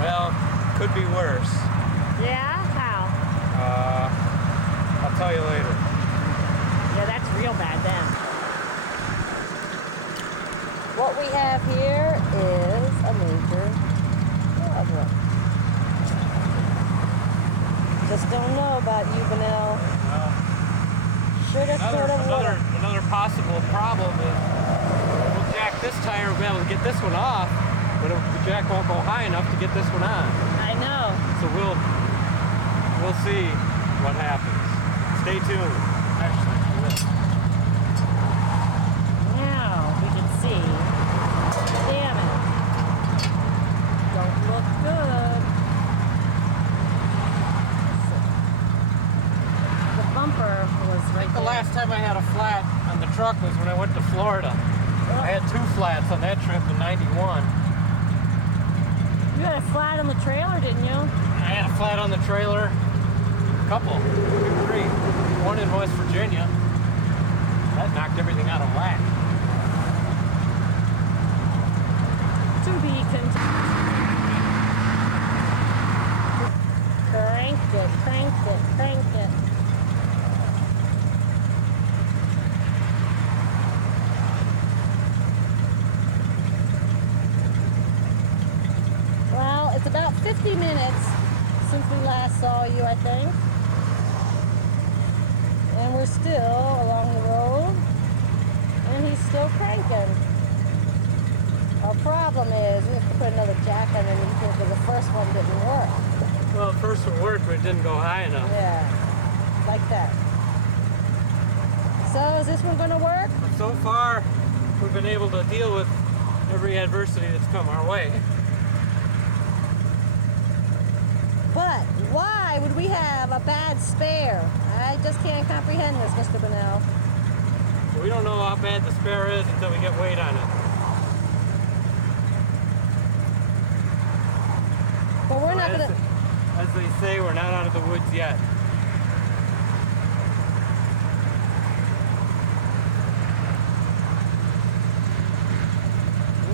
Well, could be worse. Yeah? How? I'll tell you later. Yeah, that's real bad then. What we have here is a major problem. Just don't know about you, Benell. Well, Should have, could have, would have. another possible problem is we'll jack this tire, we'll be able to get this one off, but the jack won't go high enough to get this one on. I know. So we'll see what happens. Stay tuned. Actually, we will. Now we can see. Damn it. Don't look good. The bumper was right The there. last time I had a flat on the truck was when I went to Florida. I had 2 flats on that trip in '91. You had a flat on the trailer, didn't you? I had a flat on the trailer, a couple, 2, 3. One in West Virginia. That knocked everything out of whack. To be continued. Cranked it, cranked it, cranked it. Well, it's about 50 minutes since we last saw you, I think. And we're still along the road. And he's still cranking. Our problem is we have to put another jack underneath here because the first one didn't work. Well, the first one worked, but it didn't go high enough. Yeah, like that. So is this one going to work? But so far, we've been able to deal with every adversity that's come our way. But why would we have a bad spare? I just can't comprehend this, Mr. Benell. We don't know how bad the spare is until we get weight on it. But we're not As- going to... As they say, we're not out of the woods yet.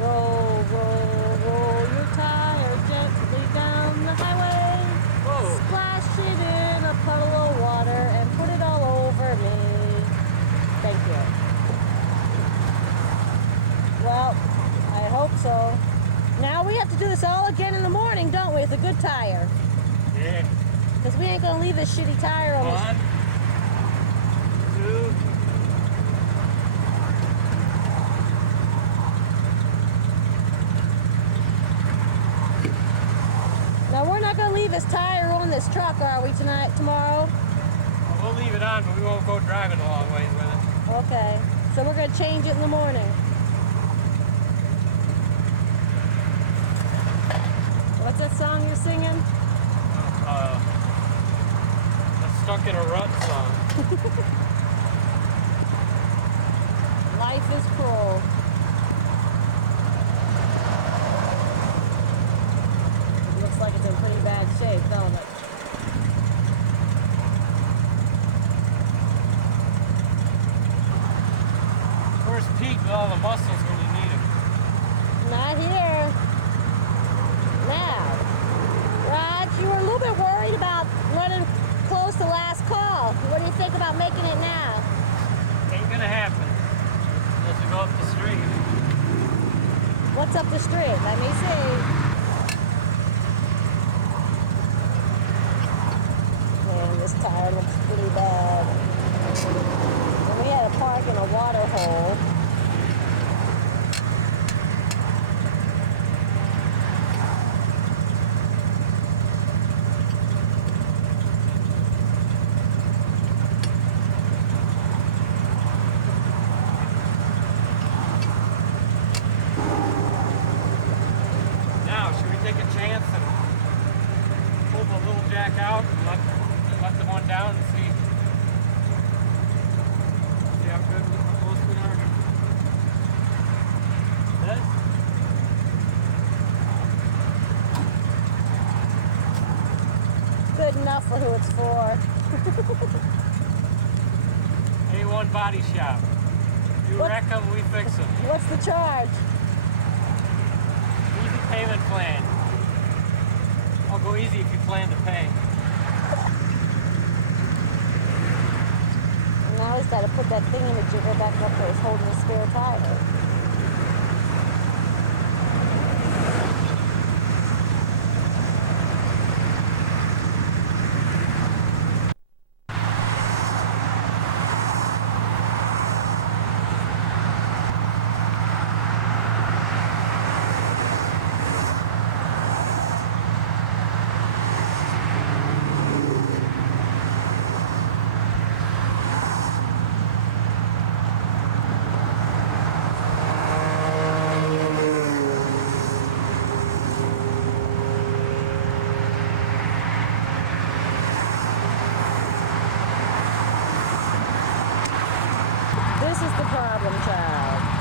Roll, roll, roll your tire gently down the highway. Whoa. Splash it in a puddle of water and put it all over me. Thank you. Well, I hope so. Now we have to do this all again in the morning, don't we, with a good tire? Yeah. Because we ain't going to leave this shitty tire on this. 1, 2. Now we're not going to leave this tire on this truck, are we, tomorrow? We'll leave it on, but we won't go driving a long ways with it. Okay. So we're going to change it in the morning. What's that song you're singing? The Stuck in a Rut song. Life is cruel. It looks like it's in pretty bad shape, don't it? Where's Pete with all the muscles when you need him? Not here. Now, Raj, you were a little bit worried about running close to last call. What do you think about making it now? Ain't gonna happen unless we go up the street. What's up the street? Let me see. Man, this tire looks pretty bad. And we had to park in a water hole. Now, should we take a chance and pull the little jack out and let the one down and see how good, how close we are? This? Good enough for who it's for. A1 Body Shop. You What? wreck them, we fix them. What's the charge? Easy payment plan. Go easy if you plan to pay. And now he's got to put that thingamajigger back up that was holding the spare tire. This is the problem child.